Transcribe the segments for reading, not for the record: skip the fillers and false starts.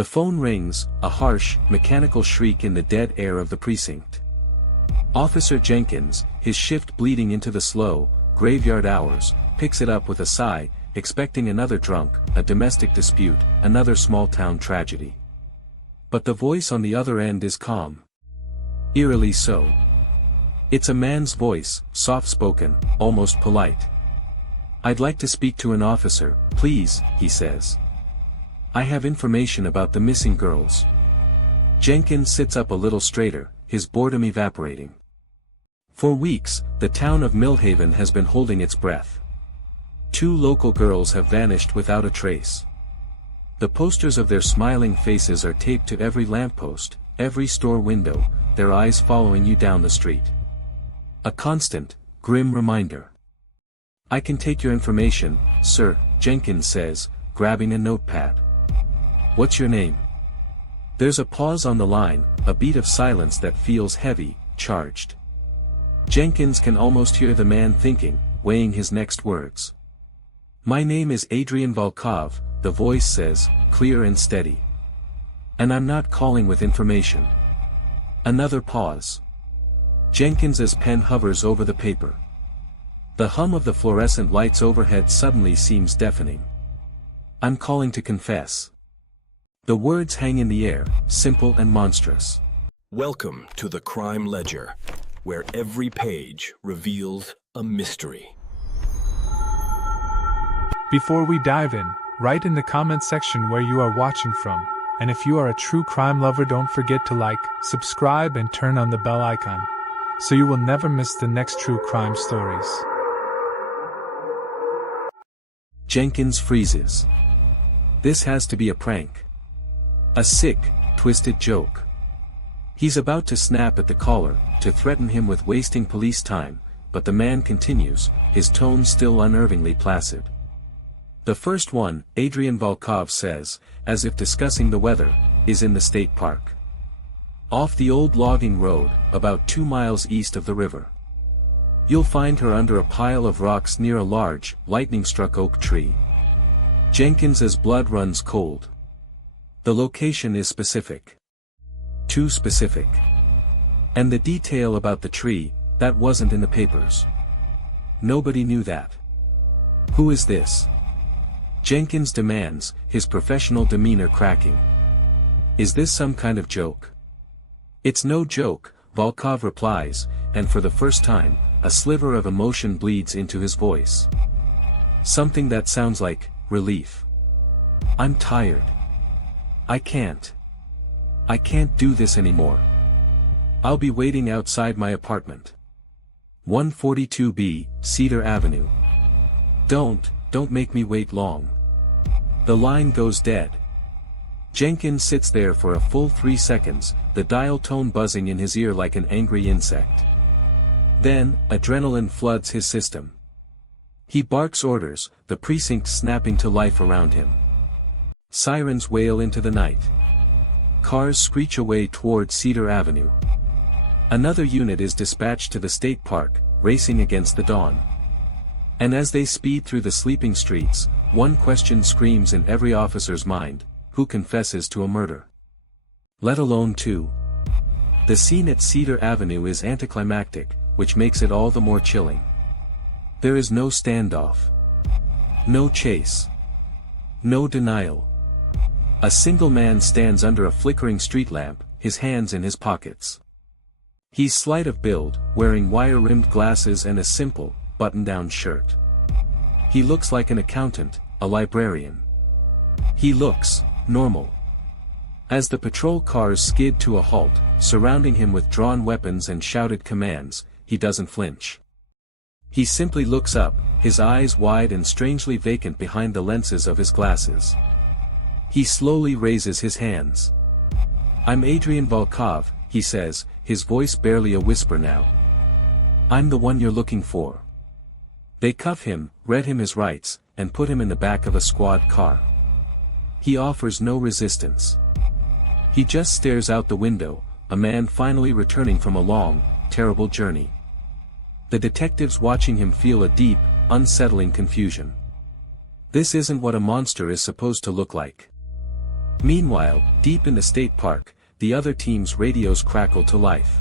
The phone rings, a harsh, mechanical shriek in the dead air of the precinct. Officer Jenkins, his shift bleeding into the slow, graveyard hours, picks it up with a sigh, expecting another drunk, a domestic dispute, another small-town tragedy. But the voice on the other end is calm. Eerily so. It's a man's voice, soft-spoken, almost polite. "I'd like to speak to an officer, please," he says. "I have information about the missing girls." Jenkins sits up a little straighter, his boredom evaporating. For weeks, the town of Millhaven has been holding its breath. 2 local girls have vanished without a trace. The posters of their smiling faces are taped to every lamppost, every store window, their eyes following you down the street. A constant, grim reminder. "I can take your information, sir," Jenkins says, grabbing a notepad. "What's your name?" There's a pause on the line, a beat of silence that feels heavy, charged. Jenkins can almost hear the man thinking, weighing his next words. "My name is Adrian Volkov," the voice says, clear and steady. "And I'm not calling with information." Another pause. Jenkins' pen hovers over the paper. The hum of the fluorescent lights overhead suddenly seems deafening. "I'm calling to confess." The words hang in the air, simple and monstrous. Welcome to the Crime Ledger, where every page reveals a mystery. Before we dive in, write in the comment section where you are watching from, and if you are a true crime lover, don't forget to like, subscribe and turn on the bell icon, so you will never miss the next true crime stories. Jenkins freezes. This has to be a prank. A sick, twisted joke. He's about to snap at the caller, to threaten him with wasting police time, but the man continues, his tone still unnervingly placid. "The first one," Adrian Volkov says, as if discussing the weather, "is in the state park. Off the old logging road, about 2 miles east of the river. You'll find her under a pile of rocks near a large, lightning-struck oak tree." Jenkins' blood runs cold. The location is specific. Too specific. And the detail about the tree, that wasn't in the papers. Nobody knew that. "Who is this?" Jenkins demands, his professional demeanor cracking. "Is this some kind of joke?" "It's no joke," Volkov replies, and for the first time, a sliver of emotion bleeds into his voice. Something that sounds like relief. "I'm tired. I can't do this anymore. I'll be waiting outside my apartment. 142B, Cedar Avenue. Don't make me wait long." The line goes dead. Jenkins sits there for a full 3 seconds, the dial tone buzzing in his ear like an angry insect. Then, adrenaline floods his system. He barks orders, the precinct snapping to life around him. Sirens wail into the night. Cars screech away toward Cedar Avenue. Another unit is dispatched to the state park, racing against the dawn. And as they speed through the sleeping streets, one question screams in every officer's mind: who confesses to a murder? Let alone 2. The scene at Cedar Avenue is anticlimactic, which makes it all the more chilling. There is no standoff. No chase. No denial. A single man stands under a flickering street lamp, his hands in his pockets. He's slight of build, wearing wire-rimmed glasses and a simple, button-down shirt. He looks like an accountant, a librarian. He looks normal. As the patrol cars skid to a halt, surrounding him with drawn weapons and shouted commands, he doesn't flinch. He simply looks up, his eyes wide and strangely vacant behind the lenses of his glasses. He slowly raises his hands. "I'm Adrian Volkov," he says, his voice barely a whisper now. "I'm the one you're looking for." They cuff him, read him his rights, and put him in the back of a squad car. He offers no resistance. He just stares out the window, a man finally returning from a long, terrible journey. The detectives watching him feel a deep, unsettling confusion. This isn't what a monster is supposed to look like. Meanwhile, deep in the state park, the other team's radios crackle to life.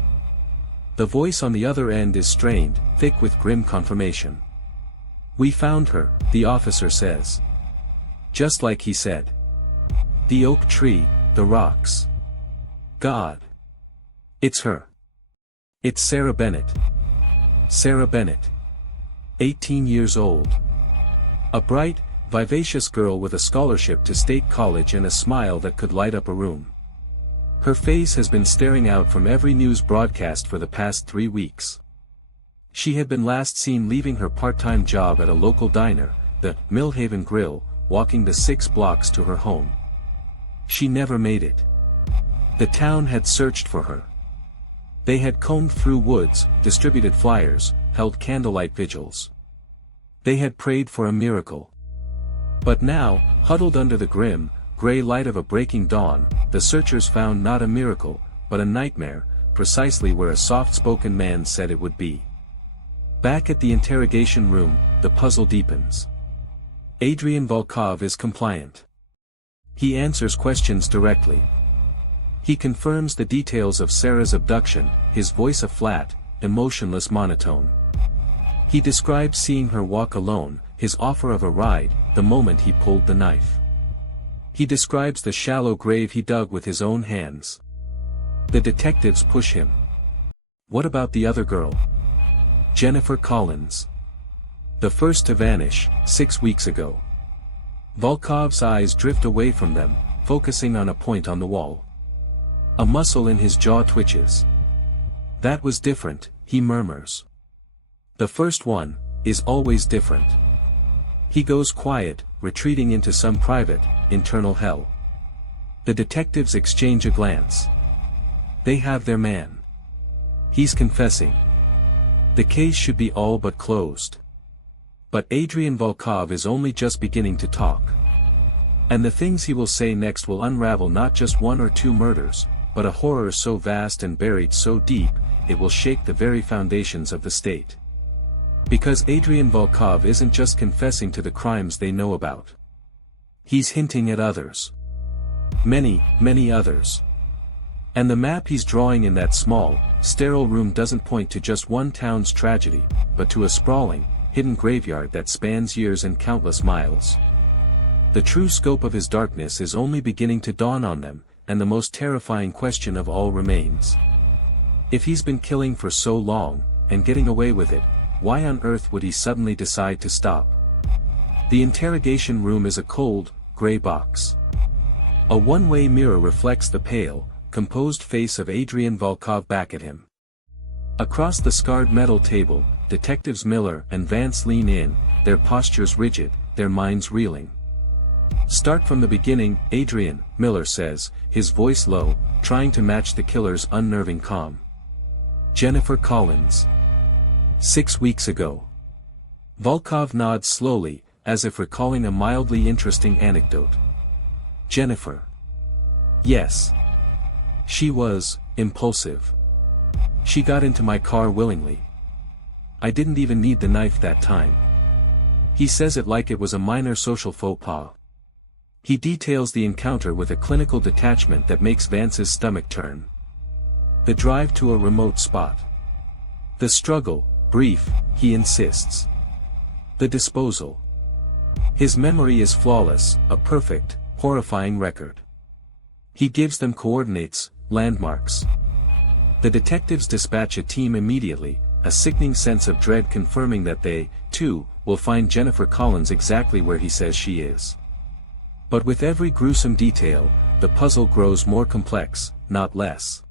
The voice on the other end is strained, thick with grim confirmation. "We found her," the officer says. Just like he said. The oak tree, the rocks. God. It's her. It's Sarah Bennett. Sarah Bennett. 18 years old. A bright, vivacious girl with a scholarship to State College and a smile that could light up a room. Her face has been staring out from every news broadcast for the past 3 weeks. She had been last seen leaving her part-time job at a local diner, the Millhaven Grill, walking the 6 blocks to her home. She never made it. The town had searched for her. They had combed through woods, distributed flyers, held candlelight vigils. They had prayed for a miracle. But now, huddled under the grim, gray light of a breaking dawn, the searchers found not a miracle, but a nightmare, precisely where a soft-spoken man said it would be. Back at the interrogation room, the puzzle deepens. Adrian Volkov is compliant. He answers questions directly. He confirms the details of Sarah's abduction, his voice a flat, emotionless monotone. He describes seeing her walk alone, his offer of a ride, the moment he pulled the knife. He describes the shallow grave he dug with his own hands. The detectives push him. What about the other girl? Jennifer Collins. The first to vanish, 6 weeks ago. Volkov's eyes drift away from them, focusing on a point on the wall. A muscle in his jaw twitches. That was different, he murmurs. The first one is always different. He goes quiet, retreating into some private, internal hell. The detectives exchange a glance. They have their man. He's confessing. The case should be all but closed. But Adrian Volkov is only just beginning to talk. And the things he will say next will unravel not just 1 or 2 murders, but a horror so vast and buried so deep, it will shake the very foundations of the state. Because Adrian Volkov isn't just confessing to the crimes they know about. He's hinting at others. Many, many others. And the map he's drawing in that small, sterile room doesn't point to just one town's tragedy, but to a sprawling, hidden graveyard that spans years and countless miles. The true scope of his darkness is only beginning to dawn on them, and the most terrifying question of all remains. If he's been killing for so long, and getting away with it, why on earth would he suddenly decide to stop? The interrogation room is a cold, gray box. A one-way mirror reflects the pale, composed face of Adrian Volkov back at him. Across the scarred metal table, Detectives Miller and Vance lean in, their postures rigid, their minds reeling. "Start from the beginning," Adrian, Miller says, his voice low, trying to match the killer's unnerving calm. Jennifer Collins. 6 weeks ago. Volkov nods slowly, as if recalling a mildly interesting anecdote. Jennifer. Yes. She was impulsive. She got into my car willingly. I didn't even need the knife that time. He says it like it was a minor social faux pas. He details the encounter with a clinical detachment that makes Vance's stomach turn. The drive to a remote spot. The struggle, brief, he insists. The disposal. His memory is flawless, a perfect, horrifying record. He gives them coordinates, landmarks. The detectives dispatch a team immediately, a sickening sense of dread confirming that they, too, will find Jennifer Collins exactly where he says she is. But with every gruesome detail, the puzzle grows more complex, not less.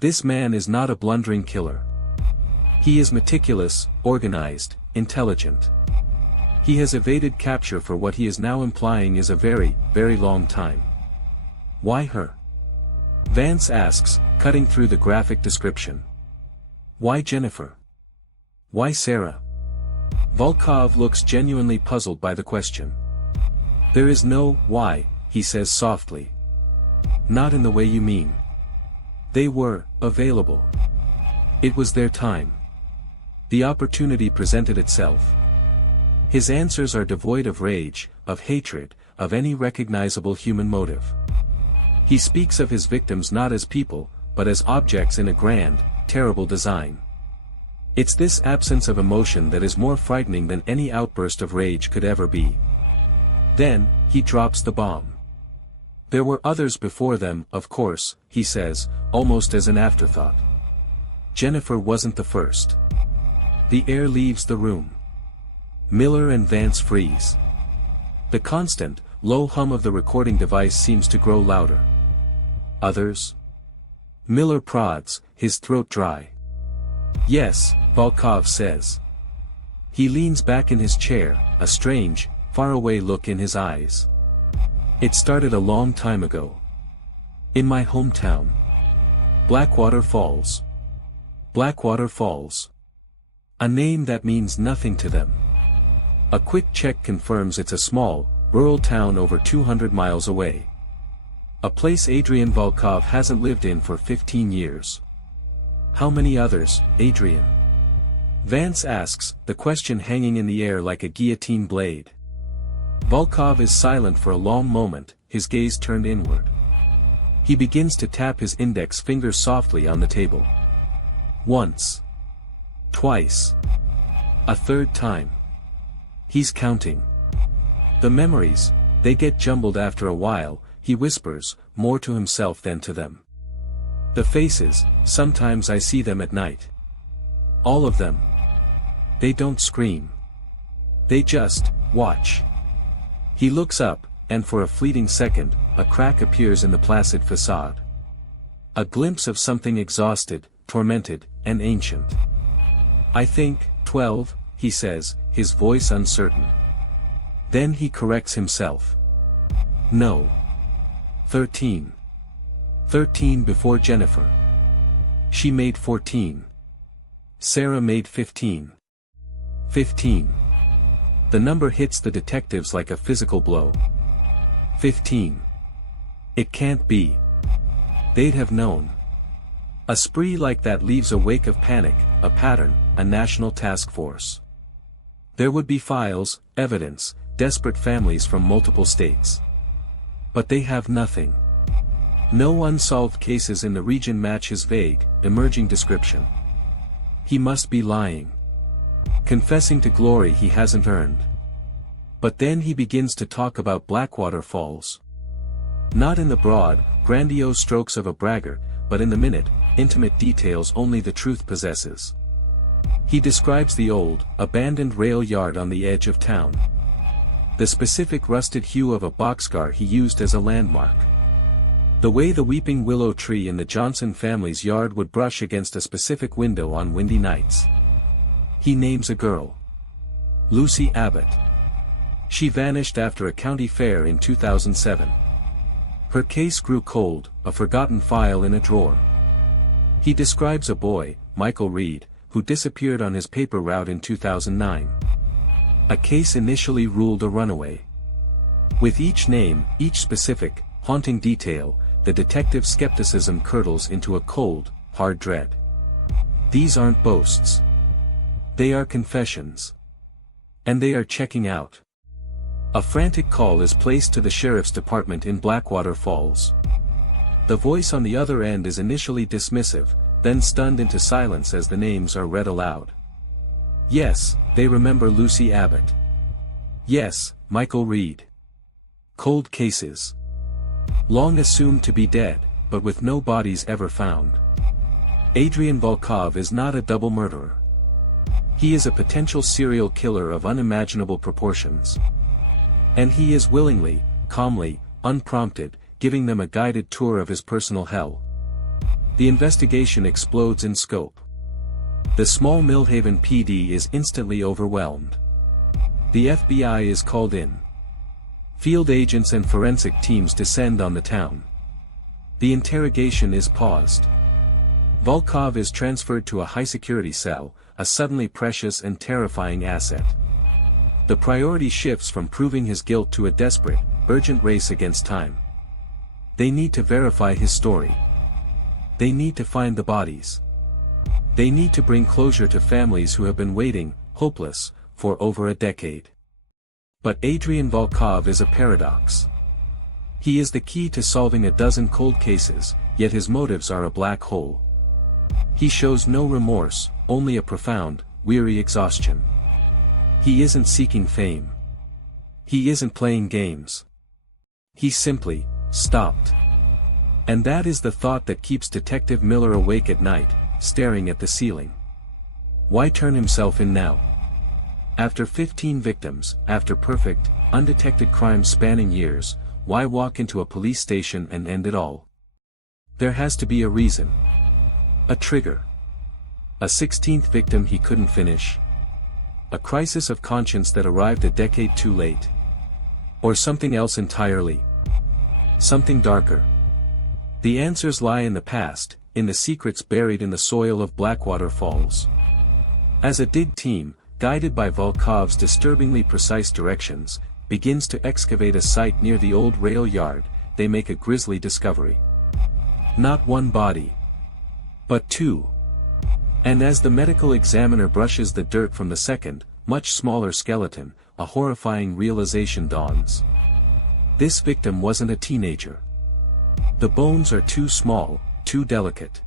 This man is not a blundering killer. He is meticulous, organized, intelligent. He has evaded capture for what he is now implying is a very, very long time. Why her? Vance asks, cutting through the graphic description. Why Jennifer? Why Sarah? Volkov looks genuinely puzzled by the question. There is no why, he says softly. Not in the way you mean. They were available. It was their time. The opportunity presented itself. His answers are devoid of rage, of hatred, of any recognizable human motive. He speaks of his victims not as people, but as objects in a grand, terrible design. It's this absence of emotion that is more frightening than any outburst of rage could ever be. Then, he drops the bomb. There were others before them, of course, he says, almost as an afterthought. Jennifer wasn't the first. The air leaves the room. Miller and Vance freeze. The constant, low hum of the recording device seems to grow louder. Others? Miller prods, his throat dry. Yes, Volkov says. He leans back in his chair, a strange, faraway look in his eyes. It started a long time ago. In my hometown. Blackwater Falls. Blackwater Falls. A name that means nothing to them. A quick check confirms it's a small, rural town over 200 miles away. A place Adrian Volkov hasn't lived in for 15 years. How many others, Adrian? Vance asks, the question hanging in the air like a guillotine blade. Volkov is silent for a long moment, his gaze turned inward. He begins to tap his index finger softly on the table. Once. Twice. A third time. He's counting. The memories, they get jumbled after a while, he whispers, more to himself than to them. The faces, sometimes I see them at night. All of them. They don't scream. They just watch. He looks up, and for a fleeting second, a crack appears in the placid facade. A glimpse of something exhausted, tormented, and ancient. I think, 12, he says, his voice uncertain. Then he corrects himself. No. 13. 13 before Jennifer. She made 14. Sarah made 15. 15. The number hits the detectives like a physical blow. 15. It can't be. They'd have known. A spree like that leaves a wake of panic, a pattern, a national task force. There would be files, evidence, desperate families from multiple states. But they have nothing. No unsolved cases in the region match his vague, emerging description. He must be lying. Confessing to glory he hasn't earned. But then he begins to talk about Blackwater Falls. Not in the broad, grandiose strokes of a braggart, but in the minute, intimate details only the truth possesses. He describes the old, abandoned rail yard on the edge of town. The specific rusted hue of a boxcar he used as a landmark. The way the weeping willow tree in the Johnson family's yard would brush against a specific window on windy nights. He names a girl. Lucy Abbott. She vanished after a county fair in 2007. Her case grew cold, a forgotten file in a drawer. He describes a boy, Michael Reed, who disappeared on his paper route in 2009. A case initially ruled a runaway. With each name, each specific, haunting detail, the detective's skepticism curdles into a cold, hard dread. These aren't boasts. They are confessions. And they are checking out. A frantic call is placed to the sheriff's department in Blackwater Falls. The voice on the other end is initially dismissive, then stunned into silence as the names are read aloud. Yes, they remember Lucy Abbott. Yes, Michael Reed. Cold cases. Long assumed to be dead, but with no bodies ever found. Adrian Volkov is not a double murderer. He is a potential serial killer of unimaginable proportions. And he is willingly, calmly, unprompted, giving them a guided tour of his personal hell. The investigation explodes in scope. The small Millhaven PD is instantly overwhelmed. The FBI is called in. Field agents and forensic teams descend on the town. The interrogation is paused. Volkov is transferred to a high-security cell, a suddenly precious and terrifying asset. The priority shifts from proving his guilt to a desperate, urgent race against time. They need to verify his story. They need to find the bodies. They need to bring closure to families who have been waiting, hopeless, for over a decade. But Adrian Volkov is a paradox. He is the key to solving a dozen cold cases, yet his motives are a black hole. He shows no remorse, only a profound, weary exhaustion. He isn't seeking fame. He isn't playing games. He simply stopped. And that is the thought that keeps Detective Miller awake at night, staring at the ceiling. Why turn himself in now? After 15 victims, after perfect, undetected crimes spanning years, why walk into a police station and end it all? There has to be a reason. A trigger. A 16th victim he couldn't finish. A crisis of conscience that arrived a decade too late. Or something else entirely. Something darker. The answers lie in the past, in the secrets buried in the soil of Blackwater Falls. As a dig team, guided by Volkov's disturbingly precise directions, begins to excavate a site near the old rail yard, they make a grisly discovery. Not one body, but two. And as the medical examiner brushes the dirt from the second, much smaller skeleton, a horrifying realization dawns. This victim wasn't a teenager. The bones are too small, too delicate.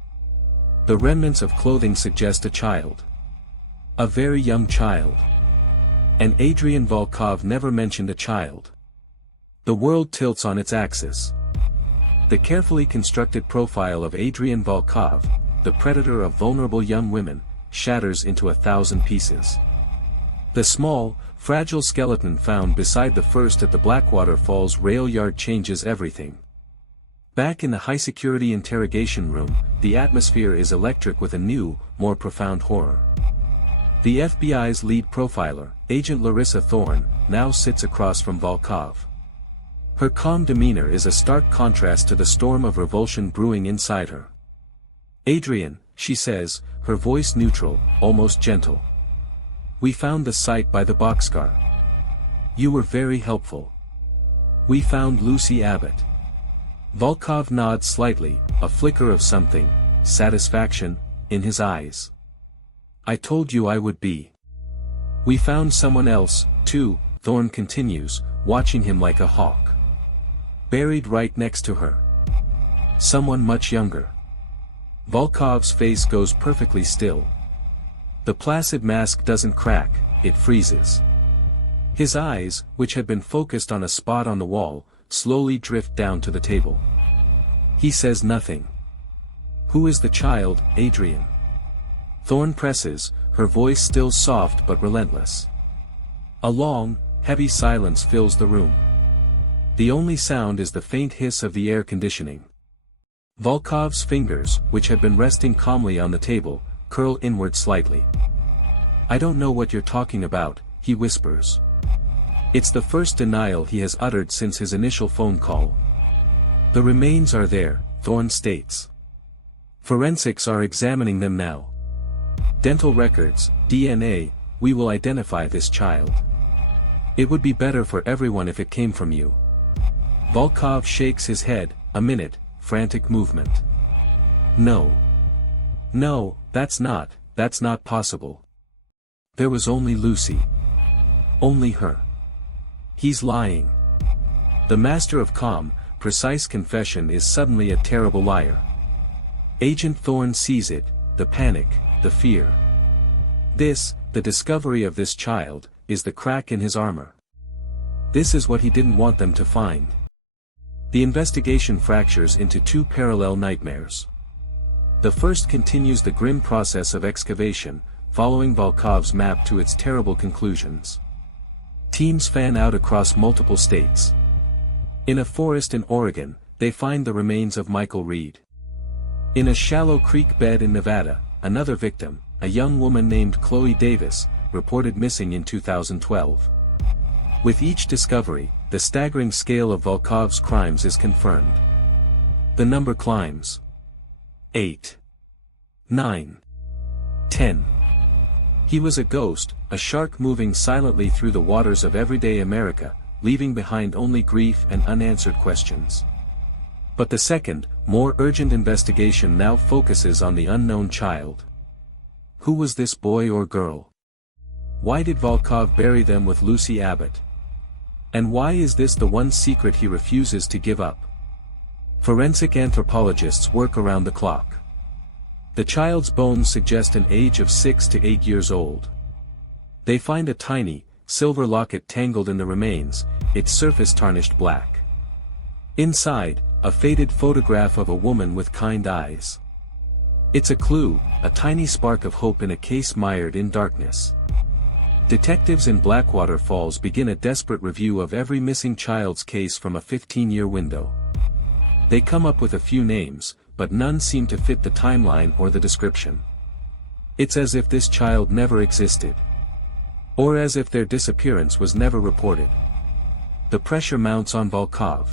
The remnants of clothing suggest a child. A very young child. And Adrian Volkov never mentioned a child. The world tilts on its axis. The carefully constructed profile of Adrian Volkov, the predator of vulnerable young women, shatters into 1,000 pieces. The small, fragile skeleton found beside the first at the Blackwater Falls rail yard changes everything. Back in the high-security interrogation room, the atmosphere is electric with a new, more profound horror. The FBI's lead profiler, Agent Larissa Thorne, now sits across from Volkov. Her calm demeanor is a stark contrast to the storm of revulsion brewing inside her. "Adrian," she says, her voice neutral, almost gentle. "We found the site by the boxcar. You were very helpful. We found Lucy Abbott." Volkov nods slightly, a flicker of something, satisfaction, in his eyes. "I told you I would be. We found someone else, too," Thorne continues, watching him like a hawk. "Buried right next to her. Someone much younger." Volkov's face goes perfectly still. The placid mask doesn't crack, it freezes. His eyes, which had been focused on a spot on the wall, slowly drift down to the table. He says nothing. "Who is the child, Adrian?" Thorne presses, her voice still soft but relentless. A long, heavy silence fills the room. The only sound is the faint hiss of the air conditioning. Volkov's fingers, which had been resting calmly on the table, curl inward slightly. "I don't know what you're talking about," he whispers. It's the first denial he has uttered since his initial phone call. "The remains are there," Thorne states. "Forensics are examining them now. Dental records, DNA, we will identify this child. It would be better for everyone if it came from you." Volkov shakes his head, a minute, frantic movement. "No. No, that's not possible. There was only Lucy. Only her. He's lying." The master of calm, precise confession is suddenly a terrible liar. Agent Thorne sees it, the panic, the fear. This, the discovery of this child, is the crack in his armor. This is what he didn't want them to find. The investigation fractures into two parallel nightmares. The first continues the grim process of excavation, following Volkov's map to its terrible conclusions. Teams fan out across multiple states. In a forest in Oregon, they find the remains of Michael Reed. In a shallow creek bed in Nevada, another victim, a young woman named Chloe Davis, reported missing in 2012. With each discovery, the staggering scale of Volkov's crimes is confirmed. The number climbs. 8. 9. 10. He was a ghost, a shark moving silently through the waters of everyday America, leaving behind only grief and unanswered questions. But the second, more urgent investigation now focuses on the unknown child. Who was this boy or girl? Why did Volkov bury them with Lucy Abbott? And why is this the one secret he refuses to give up? Forensic anthropologists work around the clock. The child's bones suggest an age of 6 to 8 years old. They find a tiny, silver locket tangled in the remains, its surface tarnished black. Inside, a faded photograph of a woman with kind eyes. It's a clue, a tiny spark of hope in a case mired in darkness. Detectives in Blackwater Falls begin a desperate review of every missing child's case from a 15-year window. They come up with a few names, but none seem to fit the timeline or the description. It's as if this child never existed. Or as if their disappearance was never reported. The pressure mounts on Volkov.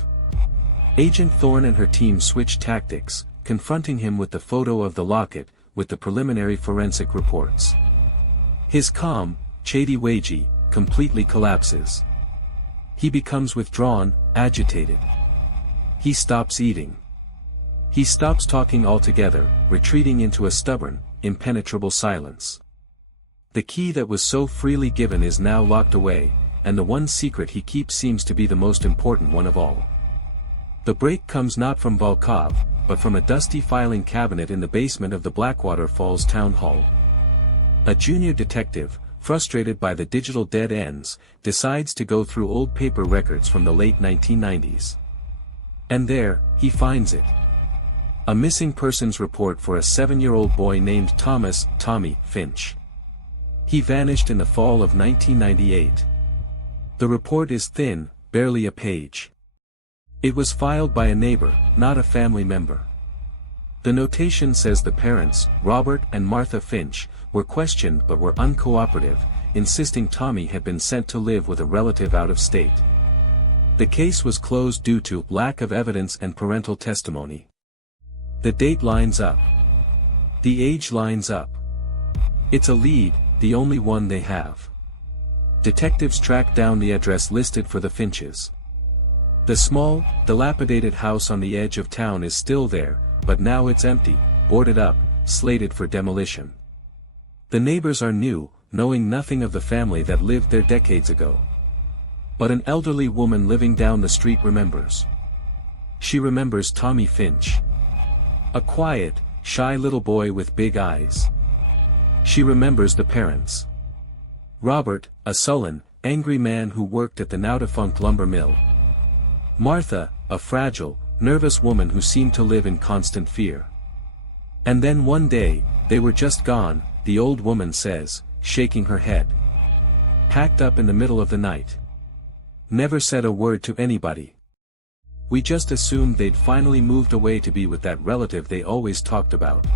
Agent Thorne and her team switch tactics, confronting him with the photo of the locket, with the preliminary forensic reports. His calm, Chady completely collapses. He becomes withdrawn, agitated. He stops eating. He stops talking altogether, retreating into a stubborn, impenetrable silence. The key that was so freely given is now locked away, and the one secret he keeps seems to be the most important one of all. The break comes not from Volkov, but from a dusty filing cabinet in the basement of the Blackwater Falls Town Hall. A junior detective, frustrated by the digital dead ends, decides to go through old paper records from the late 1990s. And there, he finds it. A missing persons report for a 7-year-old boy named Tommy Finch. He vanished in the fall of 1998. The report is thin, barely a page. It was filed by a neighbor, not a family member. The notation says the parents, Robert and Martha Finch, were questioned but were uncooperative, insisting Tommy had been sent to live with a relative out of state. The case was closed due to lack of evidence and parental testimony. The date lines up. The age lines up. It's a lead, the only one they have. Detectives track down the address listed for the Finches. The small, dilapidated house on the edge of town is still there, but now it's empty, boarded up, slated for demolition. The neighbors are new, knowing nothing of the family that lived there decades ago. But an elderly woman living down the street remembers. She remembers Tommy Finch. A quiet, shy little boy with big eyes. She remembers the parents. Robert, a sullen, angry man who worked at the now-defunct lumber mill. Martha, a fragile, nervous woman who seemed to live in constant fear. And then one day, they were just gone, the old woman says, shaking her head. Packed up in the middle of the night. Never said a word to anybody. We just assumed they'd finally moved away to be with that relative they always talked about.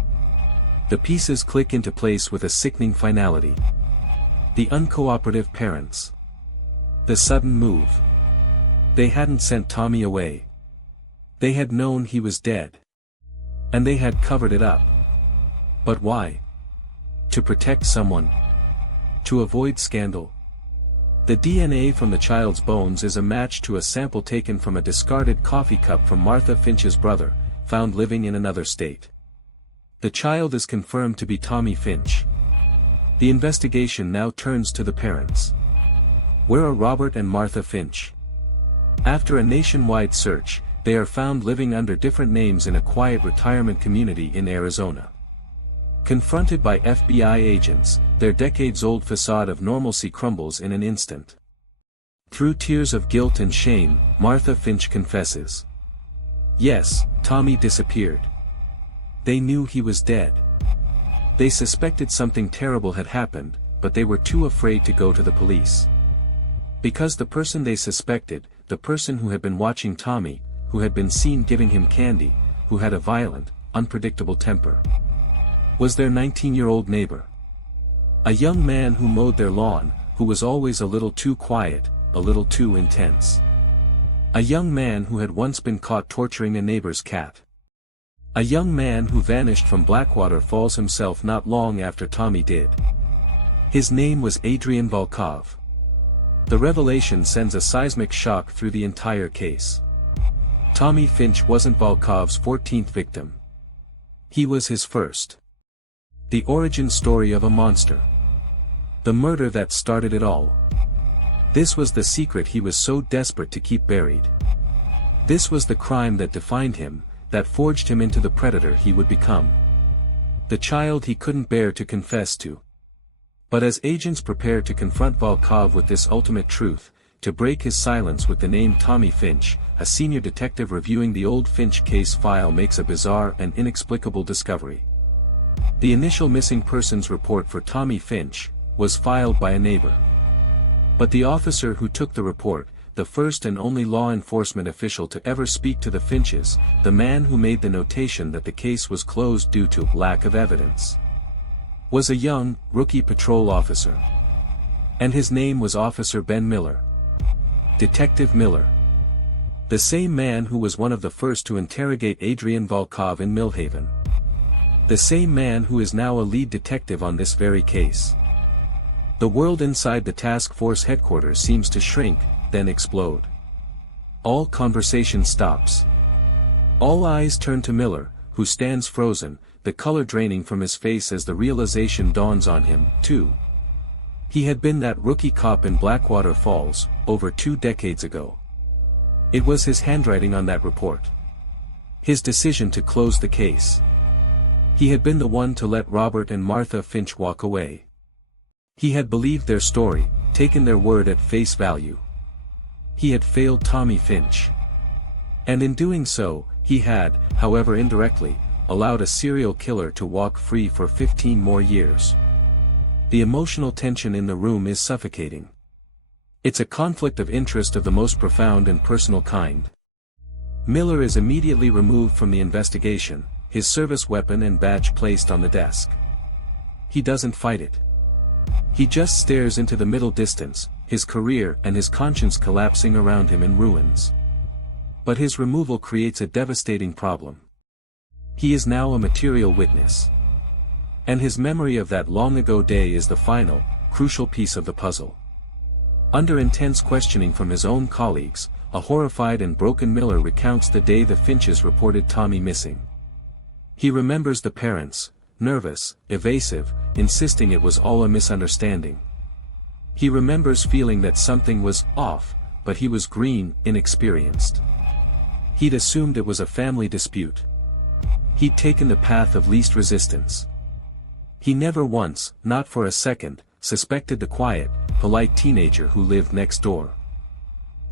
The pieces click into place with a sickening finality. The uncooperative parents. The sudden move. They hadn't sent Tommy away. They had known he was dead. And they had covered it up. But why? To protect someone? To avoid scandal? The DNA from the child's bones is a match to a sample taken from a discarded coffee cup from Martha Finch's brother, found living in another state. The child is confirmed to be Tommy Finch. The investigation now turns to the parents. Where are Robert and Martha Finch? After a nationwide search, they are found living under different names in a quiet retirement community in Arizona. Confronted by FBI agents, their decades-old facade of normalcy crumbles in an instant. Through tears of guilt and shame, Martha Finch confesses. Yes, Tommy disappeared. They knew he was dead. They suspected something terrible had happened, but they were too afraid to go to the police. Because the person they suspected, the person who had been watching Tommy, who had been seen giving him candy, who had a violent, unpredictable temper, was their 19-year-old neighbor. A young man who mowed their lawn, who was always a little too quiet, a little too intense. A young man who had once been caught torturing a neighbor's cat. A young man who vanished from Blackwater Falls himself not long after Tommy did. His name was Adrian Volkov. The revelation sends a seismic shock through the entire case. Tommy Finch wasn't Volkov's 14th victim. He was his first. The origin story of a monster. The murder that started it all. This was the secret he was so desperate to keep buried. This was the crime that defined him, that forged him into the predator he would become. The child he couldn't bear to confess to. But as agents prepare to confront Volkov with this ultimate truth, to break his silence with the name Tommy Finch, a senior detective reviewing the old Finch case file makes a bizarre and inexplicable discovery. The initial missing persons report for Tommy Finch was filed by a neighbor. But the officer who took the report, the first and only law enforcement official to ever speak to the Finches, the man who made the notation that the case was closed due to lack of evidence, was a young, rookie patrol officer. And his name was Officer Ben Miller. Detective Miller. The same man who was one of the first to interrogate Adrian Volkov in Millhaven. The same man who is now a lead detective on this very case. The world inside the task force headquarters seems to shrink, then explode. All conversation stops. All eyes turn to Miller, who stands frozen, the color draining from his face as the realization dawns on him, too. He had been that rookie cop in Blackwater Falls, over 2 decades ago. It was his handwriting on that report. His decision to close the case. He had been the one to let Robert and Martha Finch walk away. He had believed their story, taken their word at face value. He had failed Tommy Finch. And in doing so, he had, however indirectly, allowed a serial killer to walk free for 15 more years. The emotional tension in the room is suffocating. It's a conflict of interest of the most profound and personal kind. Miller is immediately removed from the investigation, his service weapon and badge placed on the desk. He doesn't fight it. He just stares into the middle distance, his career and his conscience collapsing around him in ruins. But his removal creates a devastating problem. He is now a material witness. And his memory of that long-ago day is the final, crucial piece of the puzzle. Under intense questioning from his own colleagues, a horrified and broken Miller recounts the day the Finches reported Tommy missing. He remembers the parents, nervous, evasive, insisting it was all a misunderstanding. He remembers feeling that something was off, but he was green, inexperienced. He'd assumed it was a family dispute. He'd taken the path of least resistance. He never once, not for a second, suspected the quiet, polite teenager who lived next door.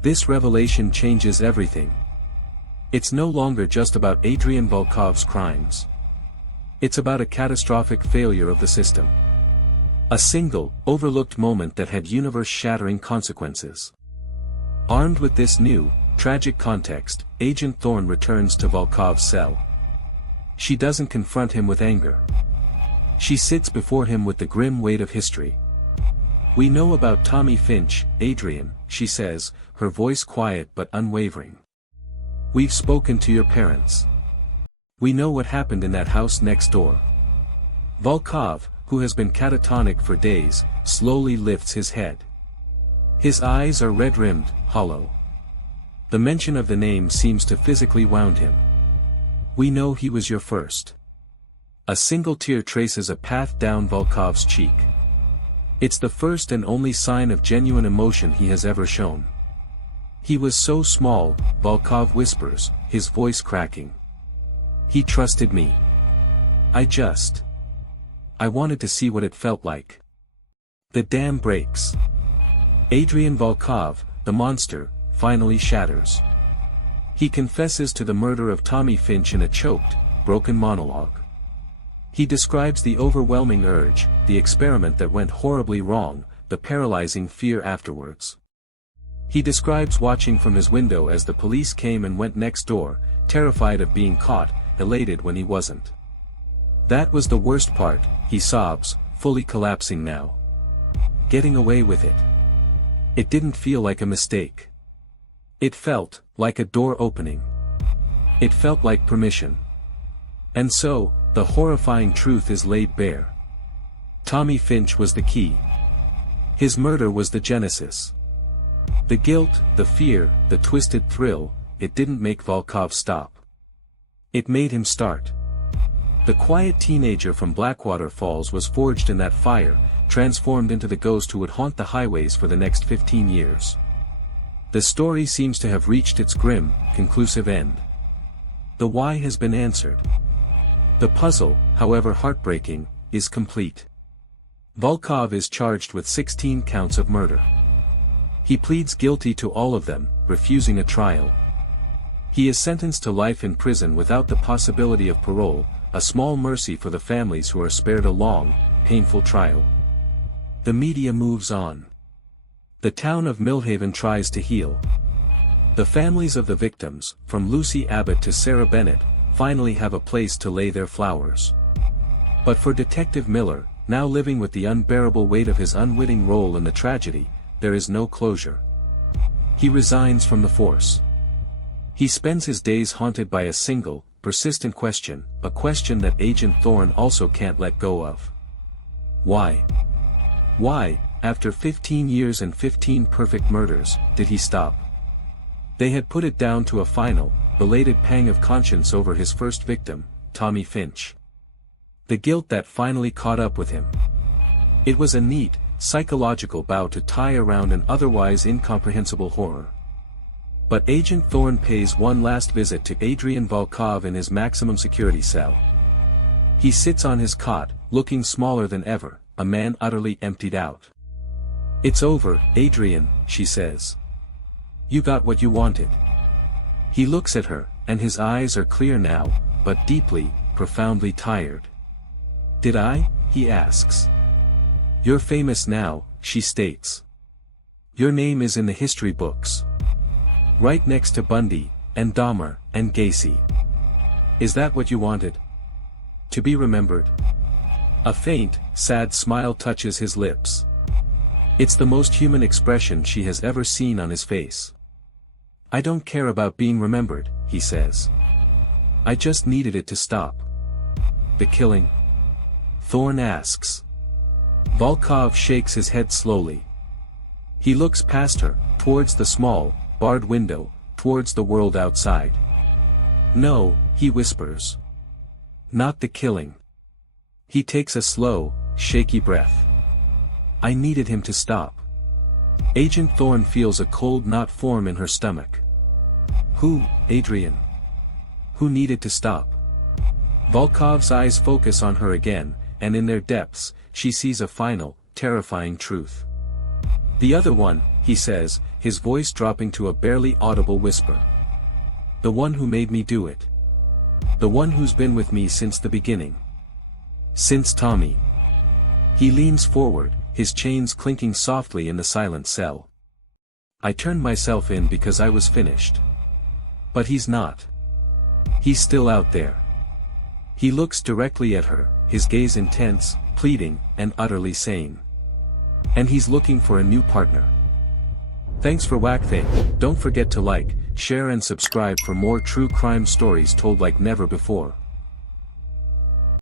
This revelation changes everything. It's no longer just about Adrian Volkov's crimes. It's about a catastrophic failure of the system. A single, overlooked moment that had universe-shattering consequences. Armed with this new, tragic context, Agent Thorne returns to Volkov's cell. She doesn't confront him with anger. She sits before him with the grim weight of history. "We know about Tommy Finch, Adrian," she says, her voice quiet but unwavering. "We've spoken to your parents. We know what happened in that house next door." Volkov, who has been catatonic for days, slowly lifts his head. His eyes are red-rimmed, hollow. The mention of the name seems to physically wound him. "We know he was your first." A single tear traces a path down Volkov's cheek. It's the first and only sign of genuine emotion he has ever shown. "He was so small," Volkov whispers, his voice cracking. "He trusted me. I wanted to see what it felt like." The dam breaks. Adrian Volkov, the monster, finally shatters. He confesses to the murder of Tommy Finch in a choked, broken monologue. He describes the overwhelming urge, the experiment that went horribly wrong, the paralyzing fear afterwards. He describes watching from his window as the police came and went next door, terrified of being caught, elated when he wasn't. "That was the worst part," he sobs, fully collapsing now. "Getting away with it. It didn't feel like a mistake. It felt like a door opening. It felt like permission." And so, the horrifying truth is laid bare. Tommy Finch was the key. His murder was the genesis. The guilt, the fear, the twisted thrill, it didn't make Volkov stop. It made him start. The quiet teenager from Blackwater Falls was forged in that fire, transformed into the ghost who would haunt the highways for the next 15 years. The story seems to have reached its grim, conclusive end. The why has been answered. The puzzle, however heartbreaking, is complete. Volkov is charged with 16 counts of murder. He pleads guilty to all of them, refusing a trial. He is sentenced to life in prison without the possibility of parole, a small mercy for the families who are spared a long, painful trial. The media moves on. The town of Millhaven tries to heal. The families of the victims, from Lucy Abbott to Sarah Bennett, finally have a place to lay their flowers. But for Detective Miller, now living with the unbearable weight of his unwitting role in the tragedy, there is no closure. He resigns from the force. He spends his days haunted by a single, persistent question, a question that Agent Thorne also can't let go of. Why? Why, after 15 years and 15 perfect murders, did he stop? They had put it down to a final, belated pang of conscience over his first victim, Tommy Finch. The guilt that finally caught up with him. It was a neat, psychological bow to tie around an otherwise incomprehensible horror. But Agent Thorne pays one last visit to Adrian Volkov in his maximum security cell. He sits on his cot, looking smaller than ever, a man utterly emptied out. "It's over, Adrian," she says. "You got what you wanted." He looks at her, and his eyes are clear now, but deeply, profoundly tired. "Did I?" he asks. "You're famous now," she states. "Your name is in the history books. Right next to Bundy, and Dahmer, and Gacy. Is that what you wanted? To be remembered?" A faint, sad smile touches his lips. It's the most human expression she has ever seen on his face. "I don't care about being remembered," he says. "I just needed it to stop." "The killing?" Thorne asks. Volkov shakes his head slowly. He looks past her, towards the small, barred window, towards the world outside. "No," he whispers. "Not the killing." He takes a slow, shaky breath. "I needed him to stop." Agent Thorne feels a cold knot form in her stomach. "Who, Adrian? Who needed to stop?" Volkov's eyes focus on her again, and in their depths, she sees a final, terrifying truth. "The other one," he says, his voice dropping to a barely audible whisper. "The one who made me do it. The one who's been with me since the beginning. Since Tommy." He leans forward, his chains clinking softly in the silent cell. "I turned myself in because I was finished. But he's not. He's still out there." He looks directly at her, his gaze intense, pleading, and utterly sane. "And he's looking for a new partner." Thanks for watching. Don't forget to like, share and subscribe for more true crime stories told like never before.